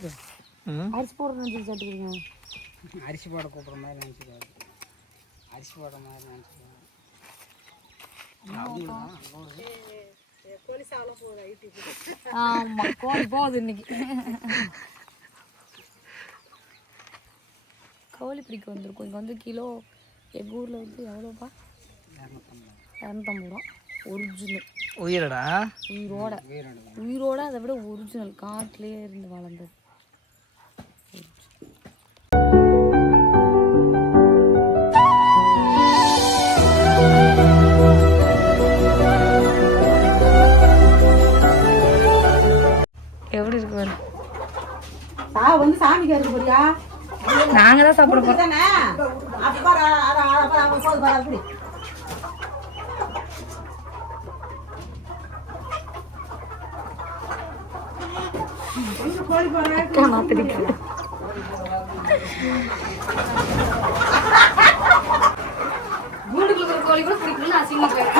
எதுக்கு அரிசி போடுற நினச்சி சாப்பிட்டுக்கிறீங்க? அரிசி போட கூப்பிட்ற மாதிரி நினச்சிடுவாரு. அரிசி போடுற மாதிரி நினச்சிடுவாரு. கோழி சாவலாம் போகுது. ஆமாம், கோழி போகுது இன்னைக்கு. கோழி பிடிக்க வந்திருக்கும். இங்கே வந்து கிலோ எங்கள் ஊரில் வந்து எவ்வளோப்பா? 250 ரூபா ஒரிஜினல். உயிரடா? உயிரோட அதை விட ஒரிஜினல் காட்டிலே இருந்து வளர்ந்தது. எப்படி இருக்கு பாரு. வந்து சாமிக்கு இருக்கு போறியா? நாங்கள் தான் சாப்பிட போகிறோம். வீட்டுக்குள்ள கோழி கூட பிடிக்கல, அசிங்கமா போயிடும்.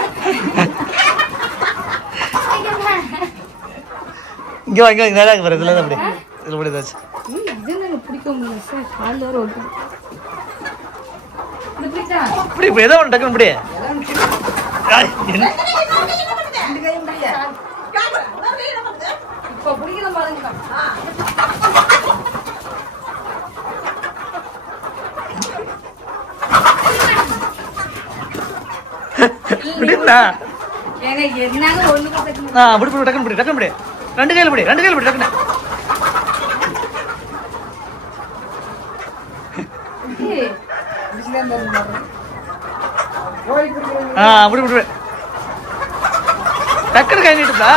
இங்கே வாங்க நிறையா இருக்கு பாரு. இதில் தான் அப்படி இதில் அப்படி ஏதாச்சும் பிடிக்க முடியல சார். கால் வேறு ஓட்டு இப்படி இப்படி ஏதோ ஒன்று டக்குன்னு இப்படி இப்போ பிடிக்கணும் பாருங்க. என்னங்க ஒண்ணு டக்குன்னு பிடி டக்குன்னு பிடி. ரெண்டு கையில் பிடி டக்குன்னு. அப்படி விடு. டக்குனு கை நீட்டுப்பா.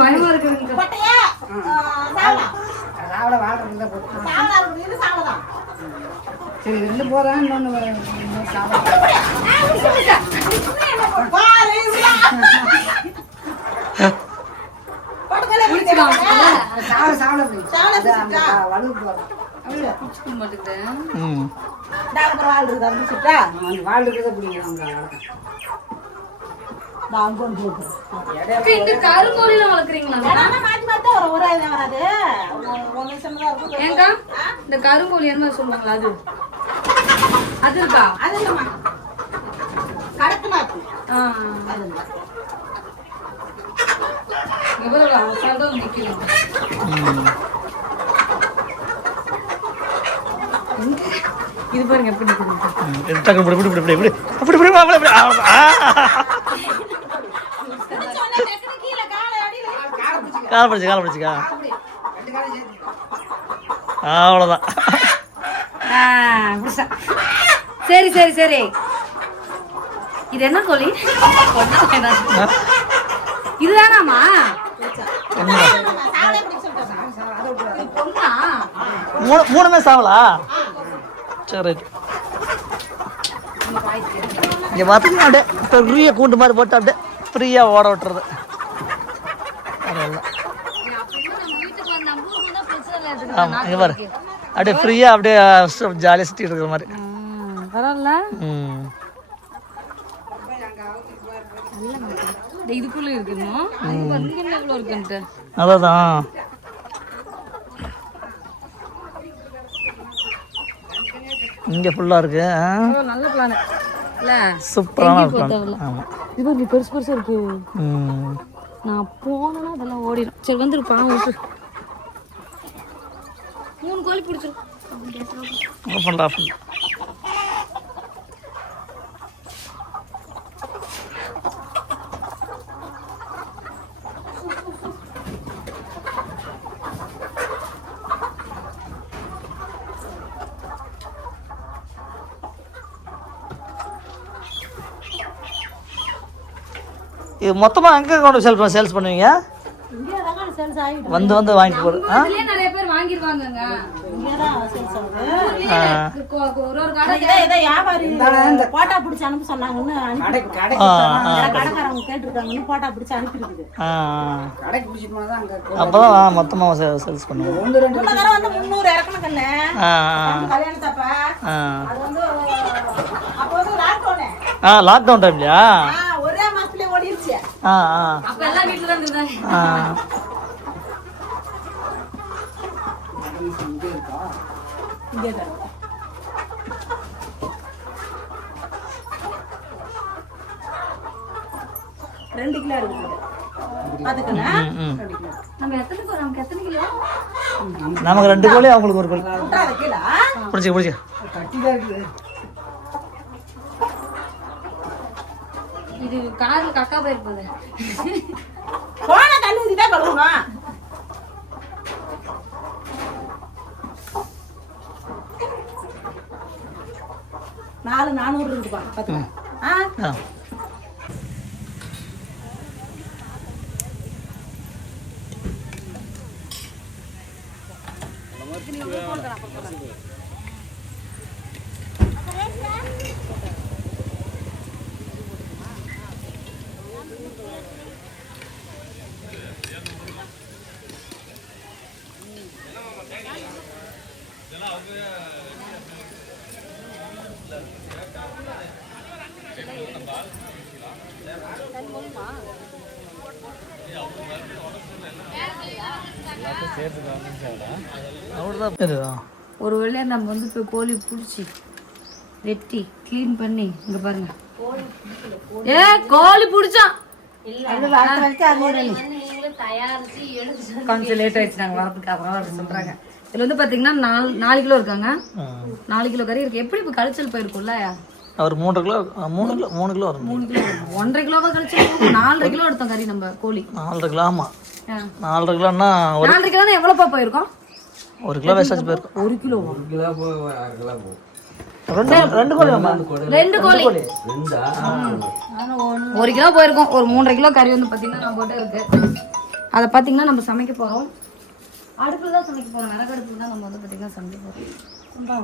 பயமா இருக்கு. சரி, ரெண்டு போதான். இன்னொன்று இந்த கருங்கோழி என்ன சொல்லுவாங்களா? அது அது இருக்கா? இது பாருங்க எப்படி கால் பிடிச்சிக்கா. அவ்வளோதான். சரி சரி சரி. இது என்ன கோழி? இதுதானாமா? மூணுமே சாவலா? சரி, இங்கே பார்த்தீங்கன்னா அப்படியே பெரிய கூண்டு மாதிரி போட்டு அப்படியே ஃப்ரீயாக ஓட விட்டுறது. ஆமாம், இங்கே பாரு அப்படியே ஃப்ரீயாக அப்படியே ஜாலியாக சுற்றிட்டு இருக்கிற மாதிரி. பரவாயில்ல. இதுக்குள்ள இருக்குமா? எவ்வளோ இருக்குன்ட்டு அதான் இங்கே ஃபுல்லாக இருக்கு. நல்ல பிளான் இல்ல? சூப்பரான பிளான். ஆமாம், இது ஒரு பெருசு பெருசாக இருக்கு. நான் போனேன்னா அதெல்லாம் ஓடிடும். சரி வந்துருப்பா. 3 கோழி பிடிச்சிரும். இது மொத்தமாக எங்கே கொண்டு சேல்ஸ் பண்ணுவீங்க? வந்து வாங்கிட்டு போகிறோம். நிறைய பேர் வாங்கிடுவாங்க. ஒரு ஒரு கடை ஏதோ வியாபாரி போட்டா பிடிச்சி அனுப்ப சொன்னாங்கன்னு கடைக்காரங்க கேட்டிருக்காங்கன்னு போட்டா பிடிச்சி அனுப்பிருக்குது. கடைக்கு பிடிச்சி போனதான் அங்கே அப்பதான் மொத்தமா சேல்ஸ் பண்ணுவோம். முன்ன தடவை வந்து 300 இறக்கணும் கண்ணு கல்யாணத்தப்ப. அது வந்து அப்போ வந்து லாக்டவுன் டைம்லயா ஒரே மாசத்துலயே ஓடிடுச்சு. அப்ப எல்லாம் வீட்டுல தான் இருந்தாங்க. இங்கே தான் 2 கிலோ இருக்குது. பாத்துக்கண்ணா 2 கிலோ. நமக்கு எத்தனை கிலோ? நமக்கு 2 கோழி அவங்களுக்கு 1 கோழி. விட்டாத கீழே. பிடிச்சி கட்டிதான் இருக்குது. இது கார்ல கக்கா போயிருப்பது. போன தண்ணி ஊத்தி தான் கழுவணும். நாலு 400 இருக்குப்பா. பாத்துக்க. ஒரு வேளையை நம்ம வந்து இப்போ கோழி பிடிச்சி வெட்டி க்ளீன் பண்ணி இங்க பாருங்க. கோழி பிடிச்சோம் கொஞ்சம் லேட் ஆயிடுச்சு நாங்க வரதுக்கு. அப்புறம் சொல்றாங்க இதுல வந்து பாத்தீங்கன்னா 4 கிலோ இருக்காங்க. 4 கிலோ கறி இருக்கு. எப்படி இப்ப கழிச்சல் போயிருக்கும்ல அவர் 3 கிலோ வரும். 3 கிலோ 1.5 கிலோவா கழிச்சல் 4.5 கிலோ எடுத்தோம் கறி நம்ம கோழி. 4 கிலோ. ஆமா 4 கிலோன்னா 4.5 கிலோனா எவ்வளவுப்பா போயிருக்கோம்? 1 கிலோ வேஸ்டேஜ் போயிருக்கும். 1 கிலோ 1 கிலோ போய் 1/2 கிலோ போகும். 2 கோழி. 2 கோழி 1 கிலோ போயிருக்கும். ஒரு 3.5 கிலோ கறி வந்து பாத்தீங்கன்னா நம்ம போட்டு இருக்கு. அதை பாத்தீங்கன்னா நம்ம சமைக்க போறோம். அடுப்புல தான் சமைக்க போறோம். விறகடுப்புல தான் நம்ம வந்து பாத்தீங்கன்னா சமைக்க போறோம். குண்டா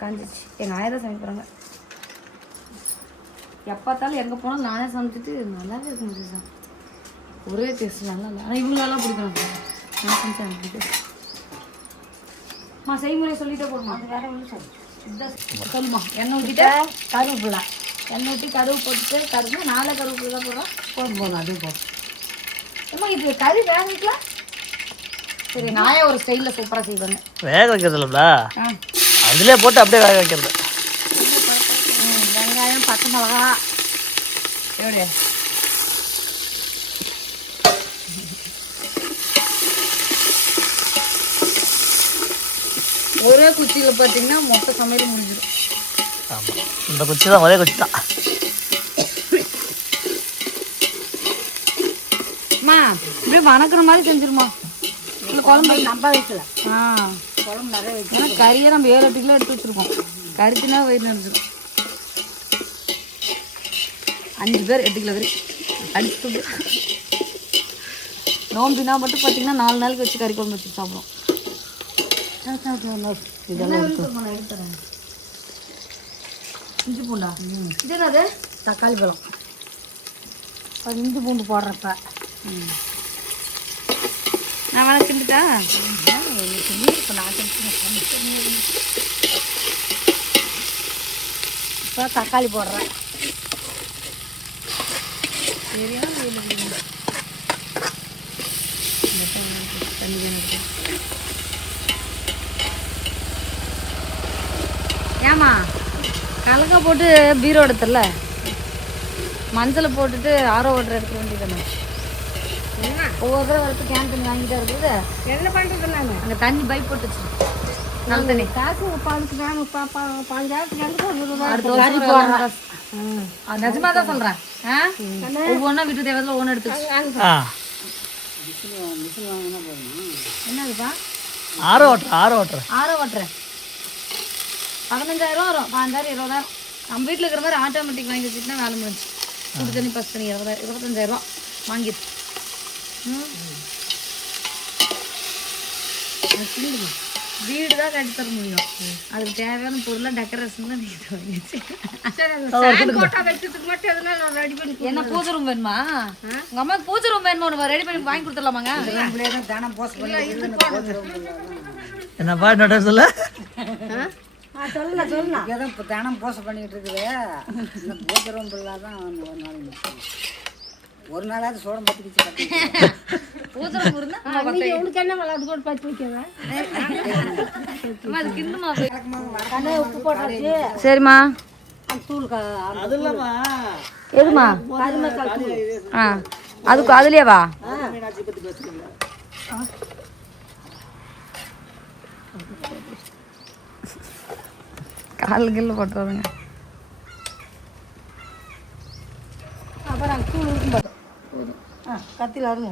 காஞ்சிச்சு. எங்க ஆயா தான் சமைக்க போறாங்க. எப்பாத்தாலும் எங்க போனாலும் நானே சமைச்சிட்டு நல்லாவே இருக்க முடியுது. ஒரே டேஸ்ட் நல்லா இல்லை. ஆனால் இவங்களெல்லாம் பிடிக்கணும். நான் செஞ்சேன் எனக்கு பிடிக்கும். செய்முறை சொல்லிட்டே போடுமா? அது வேற ஒன்று சொல்லுமா. எண்ணெய் ஊற்றிட்டு கருவேப்பிலை எண்ணெய் ஊற்றி கருவு போட்டுட்டு கருவு 4 கருவேப்பிலை தான் போடுறோம். போதும் அதே போதும். அம்மா இது கறி வேக வைக்கலாம். சரி நாயே ஒரு ஸ்டைலில் சூப்பராக செய்வாங்க. வேக வைக்கிறது இல்லைல்ல, அதுலேயே போட்டு அப்படியே வேக வைக்கிறது. வெங்காயம் பச்சை மிளகா எப்படி ஒரே குச்சியில் பார்த்தீங்கன்னா மொத்த சமையல் முடிஞ்சிடும். ஆமாம், இந்த குச்சி தான் ஒரே குச்சி தான். அம்மா இப்படியே வணக்கிற மாதிரி செஞ்சிருமா. இல்லை குழம்பு நம்ம வைக்கல. குழம்பு நிறைய வைக்கல. ஏன்னா கறியை நம்ம 7-8 கிலோ எடுத்து வச்சுருக்கோம். கறிக்குன்னா வயிறு நினைச்சிடும். 5 பேர் 8 கிலோ கறி அடிச்சு நோம்பினா மட்டும் பார்த்தீங்கன்னா 4 நாளைக்கு வச்சு கறி குழம்பு வச்சு சாப்பிடுவோம். இதெல்லாம் எடுத்துறேன். இஞ்சி பூண்டா இது என்னது? தக்காளி பழம். இஞ்சி பூண்டு போடுறப்ப நான் வேணா திண்டுட்டா? இப்போ நான் இப்போ தக்காளி போடுறேன். சரியா ஏமா கலக்கா போட்டு பீரோ எடுத்தல, மஞ்சளை போட்டுட்டு ஆரோ வாட்டர் எடுக்க வேண்டியதானே. ஒவ்வொரு தடவை வரத்து கேன் தண்ணி வாங்கிட்டா இருக்குது. என்ன பண்ணுறது? நான் அங்கே தண்ணி பைப் போட்டுச்சு நல்ல தண்ணி. காசு 5,000 நிஜமா தான் சொல்றேன். ஒவ்வொன்றா வீட்டு தேவையில்ல ஒன்று எடுத்துச்சு. என்னதுப்பா? ஆரோ வாட்டர் 15,000 வரும். 15,000 20,000. நம்ம வீட்டில் இருக்கிற மாதிரி ஆட்டோமேட்டிக் வாங்கி வச்சுட்டுனா வேலை முடிஞ்சு. சுடு தண்ணி பஸ் தண்ணி 20,000 25,000 வாங்கிடுச்சு. வீடு தான் கட்டி தர முடியும். அதுக்கு தேவையான பொருளாக டெக்கரேஷன் தான் நீங்கள் வாங்கிச்சு. என்ன பூஜை ரூம் வேணுமா? உங்க அம்மாவுக்கு பூஜை ரூம் வேணுமா? ஒன்று ரெடி பண்ணி வாங்கி கொடுத்துடலாமாங்க? தானம் போஸ்ட் பண்ணி என்னப்பா என்னோட சொல்ல சொல்லலாம் ஏதோ இப்போ தானம் போஸ்ட் பண்ணிட்டு இருக்குது. இந்த பூஜை ரூம் தான் ஒரு நாளாவது சோடம் பற்றிக்கிச்சு. பூஜை ரூம் இருந்தா உனக்கு என்ன விளையாட்டு கூட பார்த்து வைக்கிறேன். அது கிண்டுமா உப்பு போட்டாச்சு. சரிம்மா. தூள் அது இல்லைம்மா எதுமா? ஆ அதுக்கு அதுலேயேவா? மீனாட்சி பற்றி பேசுறீங்களா? கால் கில்லு போட்டுறதுங்க. அப்புறம் தூள் இருக்கும் போது கத்தியில் அருங்க.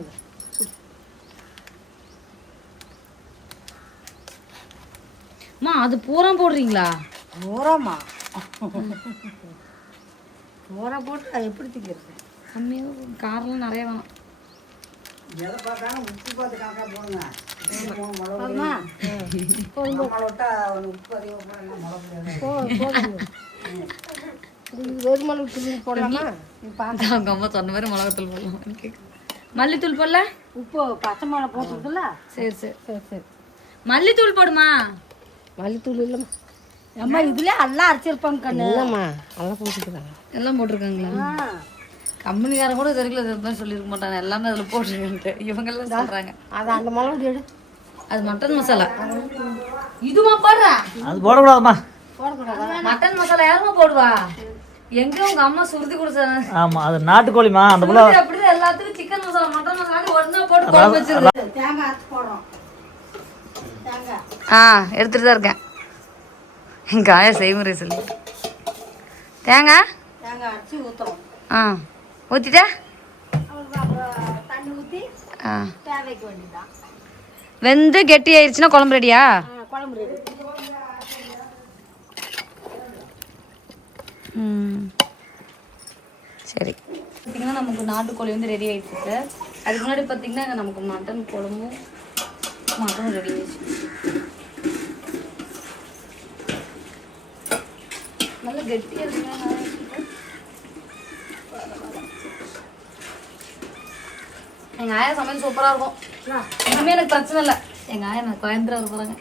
அம்மா அது பூரா போடுறீங்களா? பூராமா பூரா போட்டு அது எப்படி திங்கிறது? கம்மியாக காரெலாம் நிறைய வேணும். எதை பார்த்தாலும் உப்பு பார்த்து கணக்காக போடுங்க. உப்பு அதிகமாக வெறுமளவு போடலாமா? அவங்க அம்மா சொன்ன மாதிரி மிளகாத்தூள் போடலாம். மல்லித்தூள் போடல? உப்பு பச்சை மிளகா போட்டுருக்குல்ல. சரி சரி சரி சரி. மல்லித்தூள் போடுமா? மல்லித்தூள் இல்லைம்மா. அம்மா இதுல எல்லாம் அரைச்சிருப்பாங்க கண்ணு. இல்லைம்மா எல்லாம் போட்டுருக்காங்க. எல்லாம் போட்டிருக்காங்களா? கம்பெனிக்காரன் கூட தெரியல சொல்லியிருக்க மாட்டாங்க. எல்லாமே அதில் போட்டுருக்கேன்ட்டு இவங்கெல்லாம் சொல்கிறாங்க. அது அந்த மிளகு எடு. அது மட்டன் மசாலா. இதுமா போடுற? அது போடக்கூடாதுமா. மட்டன் மசாலா யாருமா போடுவா? எங்க உங்க அம்மா சுருதி கொடுத்தாங்க. ஆமா அது நாட்டுக்கோழிமா. அந்த புள்ள அப்படிதான் எல்லாத்துக்கும் சிக்கன் மசாலா மட்டன் மசாலா ஒண்ணா போட்டு குழம்பு வச்சிருக்கேன். தேங்காய் அரைச்சி போடுறோம். தேங்காய் எடுத்துட்டு தான் இருக்கேன். எங்க ஆயா செய்முறை சொல்லி தேங்காய் அரைச்சி ஊற்றுறோம். ஊற்றிட்டா தண்ணி ஊற்றி தேவைக்கு வேண்டியதான். வெந்து கெட்டி ஆயிடுச்சுன்னா குழம்பு ரெடியா? குழம்பு ரெடி. சரி பார்த்தீங்கன்னா நமக்கு நாட்டுக்கோழி வந்து ரெடி ஆகிடுச்சு. அதுக்கு முன்னாடி பார்த்தீங்கன்னா நமக்கு மட்டன் குழம்பும் மட்டனும் ரெடி ஆயிடுச்சு. நல்லா கெட்டியாக இருக்குங்க. எங்கள் ஆயா சமையல் சூப்பராக இருக்கும். இனிமேல் எனக்கு பிரச்சனை இல்லை. எங்கள் ஆயா நான் கோயம்புத்தூர் போகிறாங்க.